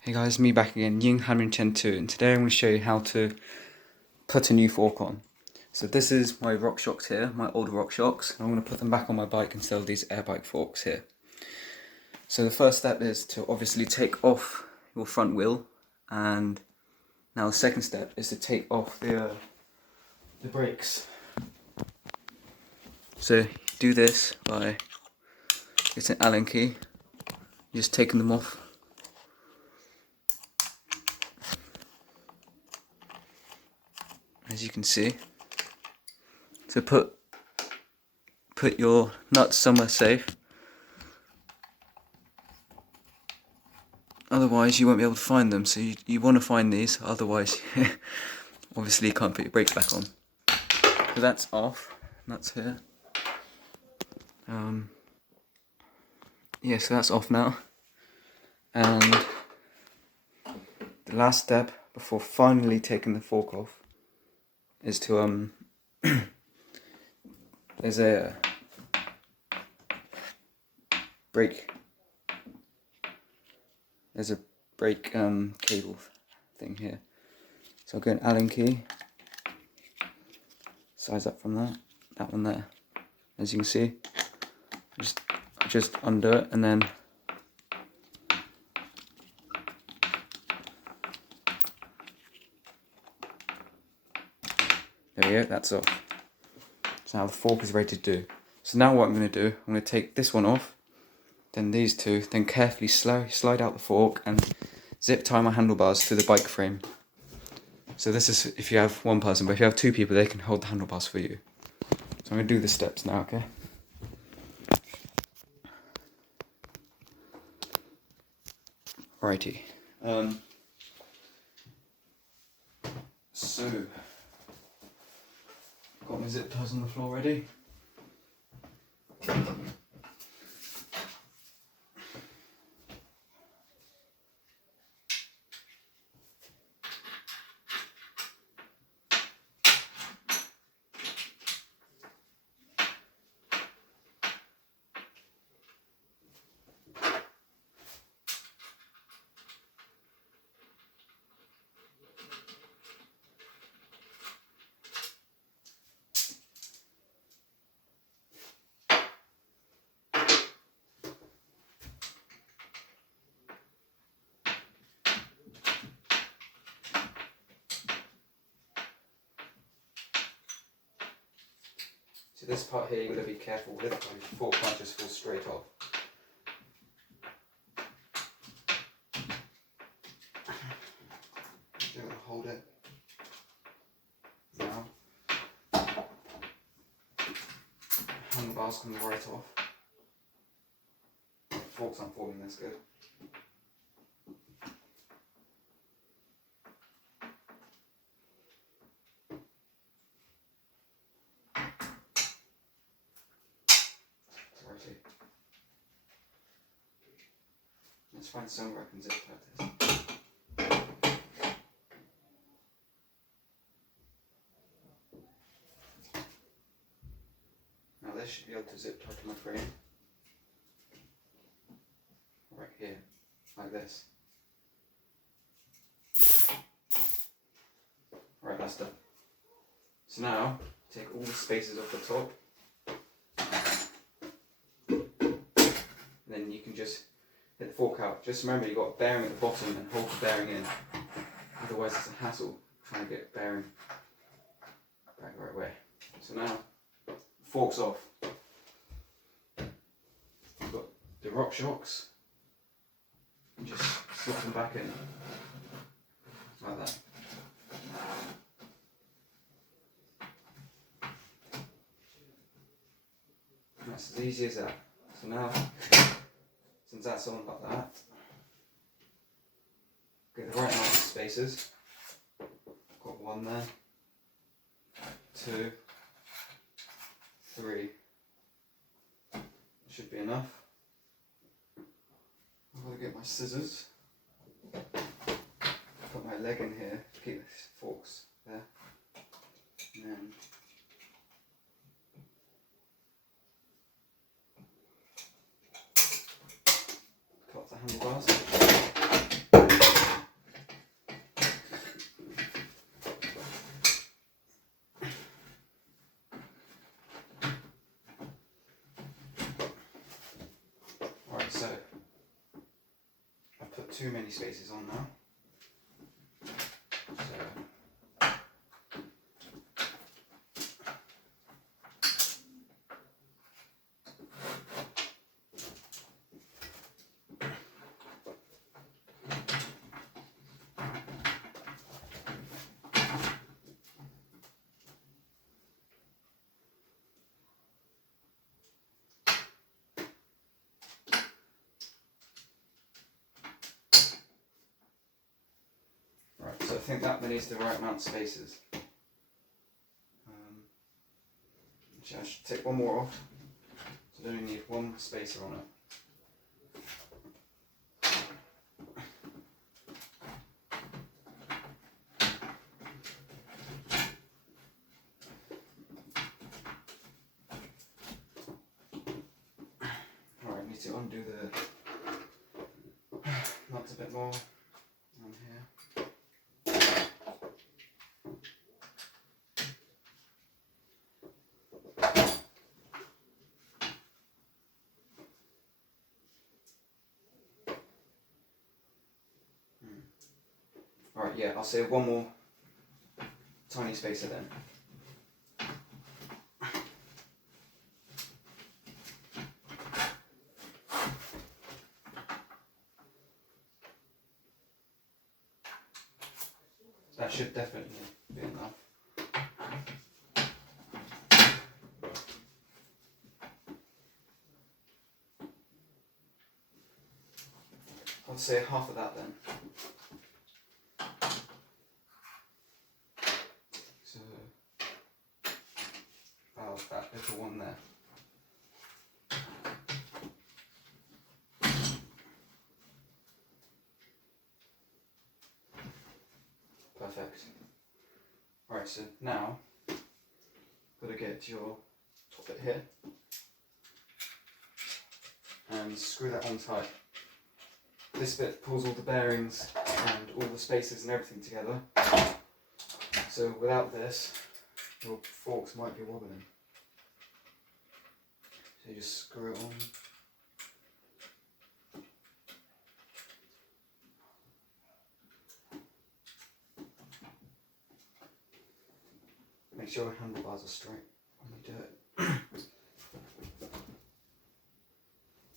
Hey guys, me back again, Ying Hammering Chen 2, and today I'm going to show you how to put a new fork on. So this is my RockShox here, my old RockShox. I'm going to put them back on my bike instead of these Airbike forks here. So the first step is to obviously take off your front wheel, and now the second step is to take off the brakes. So you do this by getting an Allen key, just taking them off. As you can see, so put your nuts somewhere safe, otherwise you won't be able to find them. So you want to find these, otherwise obviously you can't put your brakes back on. So that's off, that's here. Yeah, so that's off now. And the last step before finally taking the fork off is to there's a brake cable thing here. So I'll get an Allen key, size up from that one there. As you can see, just undo it, and then there we go, that's off. So now the fork is ready to do. So now what I'm going to do, I'm going to take this one off, then these two, then carefully slide out the fork and zip tie my handlebars to the bike frame. So this is if you have one person, but if you have two people, they can hold the handlebars for you. So I'm going to do the steps now, okay? Alrighty. So got my zip ties on the floor ready. So this part here you've got to be careful with, because the fork can't just fall straight off. You're going to hold it now. Handlebars coming right off. The forks aren't falling, that's good. Let's find somewhere I can zip tie this. Now this should be able to zip tie to my frame. Right here, like this. Right, that's done. So now, take all the spaces off the top. Then you can just hit the fork out. Just remember you've got a bearing at the bottom and hold the bearing in. Otherwise it's a hassle trying to get bearing back the right way. So now, the fork's off. You've got the RockShox. And just slot them back in. Like that. And that's as easy as that. So now, since that's on like that, get the right amount of spaces. Got one there, 2, 3. Should be enough. I'm going to get my scissors. Put my leg in here to keep the forks there. And then cut the handlebars. too many spaces on now. Right, so I think that many is the right amount of spaces. Actually, I should take one more off, so I only need one spacer on it. Alright, I need to undo the nuts a bit more on here. Alright, yeah, I'll save one more tiny spacer then. That should definitely be enough. I'll say half of that then. So, that little one there. Perfect. Alright, so now, got to get your top bit here and screw that on tight. This bit pulls all the bearings and all the spacers and everything together. So without this, your forks might be wobbling. So you just screw it on. Make sure your handlebars are straight when you do it.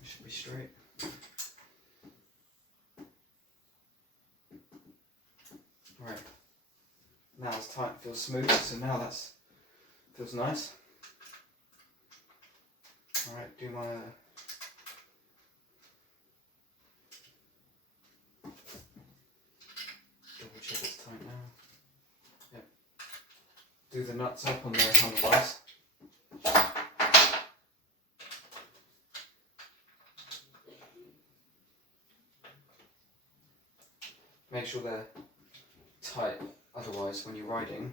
It should be straight. Right. Now it's tight and feels smooth, so now that's feels nice. Alright, do my double check it's tight now. Yep. Do the nuts up on the handlebars. Make sure they're tight, otherwise when you're riding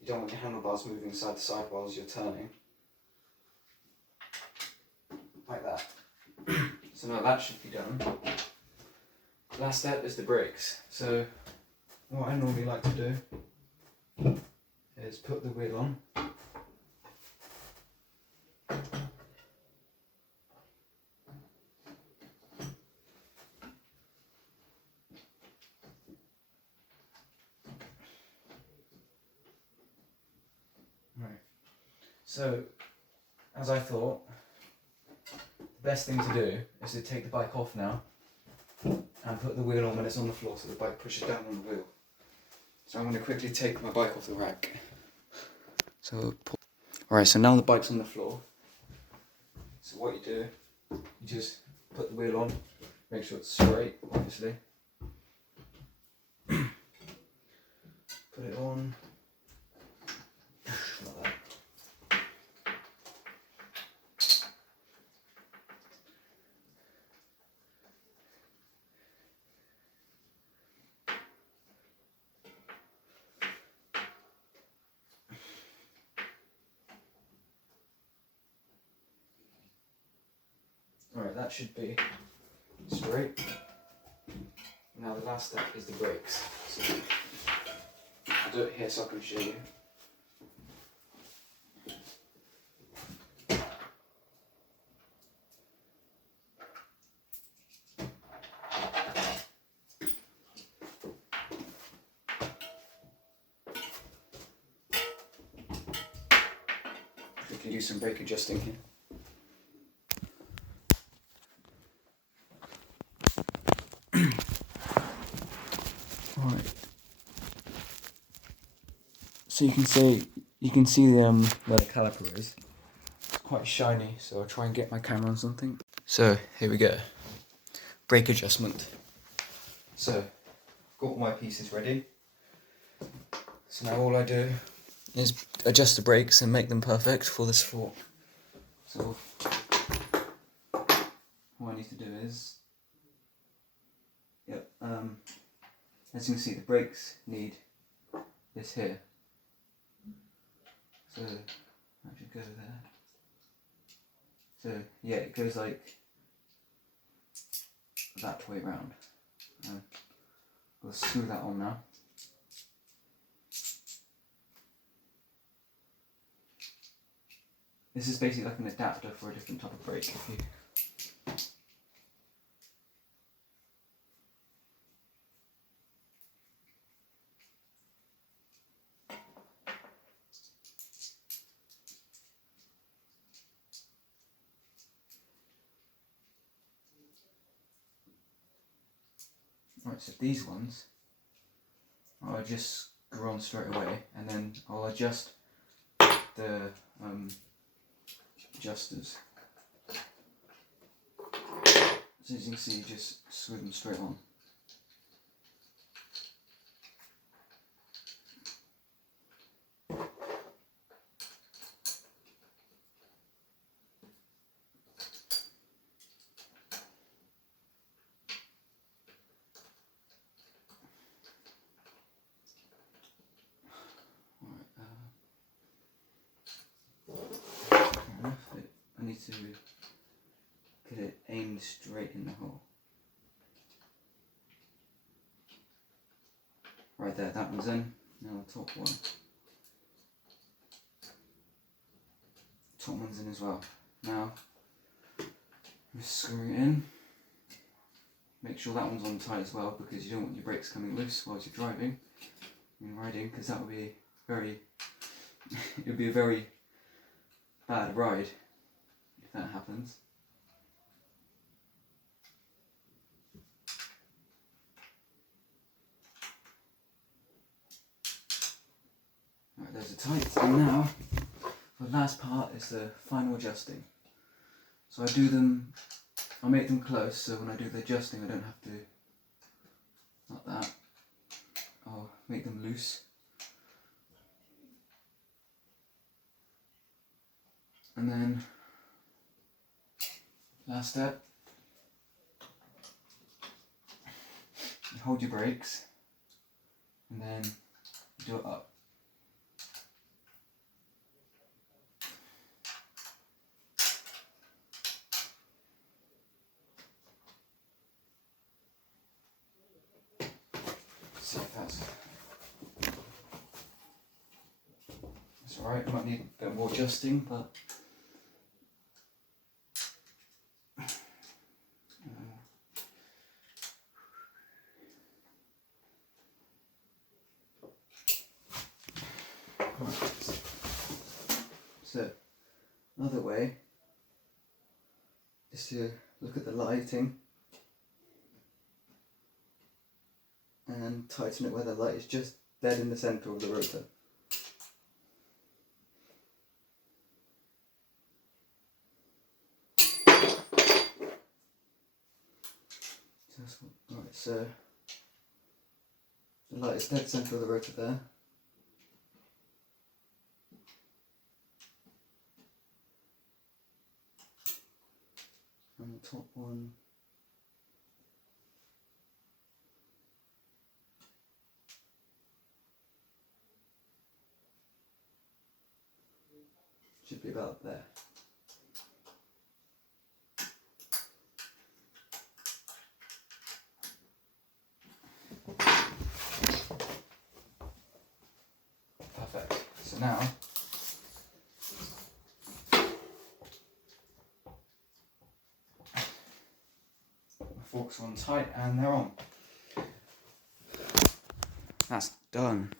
you don't want your handlebars moving side to side whilst you're turning. Like that. So now that should be done. Last step is the brakes. So what I normally like to do is put the wheel on. Right. So, as I thought, the best thing to do is to take the bike off now and put the wheel on when it's on the floor so the bike pushes down on the wheel. So I'm going to quickly take my bike off the rack. Alright, so now the bike's on the floor. So what you do, you just put the wheel on, make sure it's straight, obviously. Put it on. Like that. Alright, that should be straight. Now the last step is the brakes. So I'll do it here so I can show you. quickly do some brake adjusting here. Right. So you can see where the caliper is. It's quite shiny, so I'll try and get my camera on something. So here we go. Brake adjustment. So I've got all my pieces ready. So now all I do is adjust the brakes and make them perfect for this fork. So what I need to do is, as you can see, the brakes need this here. So I should go there. So yeah, it goes like that way round. We'll screw that on now. This is basically like an adapter for a different type of brake. Right, so these ones I'll just screw on straight away, and then I'll adjust the adjusters. So as you can see, just screw them straight on. I need to get it aimed straight in the hole. Right there, that one's in. Now the top one. Top one's in as well. Now, just screw it in. Make sure that one's on tight as well, because you don't want your brakes coming loose whilst you're driving and riding, because that would be it would be a very bad ride if that happens. Right, those are tight, and now the last part is the final adjusting. So I make them close, so when I do the adjusting I don't have to, like that. I'll make them loose. And then, last step, you hold your brakes, and then do it up. So that's alright, I might need a bit more adjusting, but so another way is to look at the lighting and tighten it where the light is just dead in the centre of the rotor. Right, so the light is dead centre of the rotor there. And the top one should be about there. Perfect. So now my forks are on tight and they're on. That's done.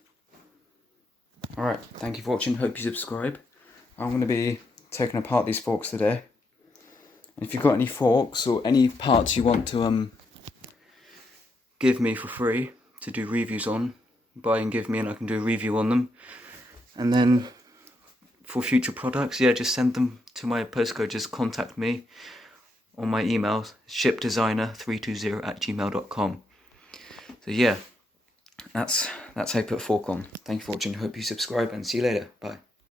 Alright, thank you for watching, hope you subscribe. I'm going to be taking apart these forks today. And if you've got any forks or any parts you want to give me for free to do reviews on, buy and give me and I can do a review on them. And then for future products, yeah, just send them to my postcode. Just contact me on my email, shipdesigner320@gmail.com. So yeah, that's how you put a fork on. Thank you for watching. Hope you subscribe and see you later. Bye.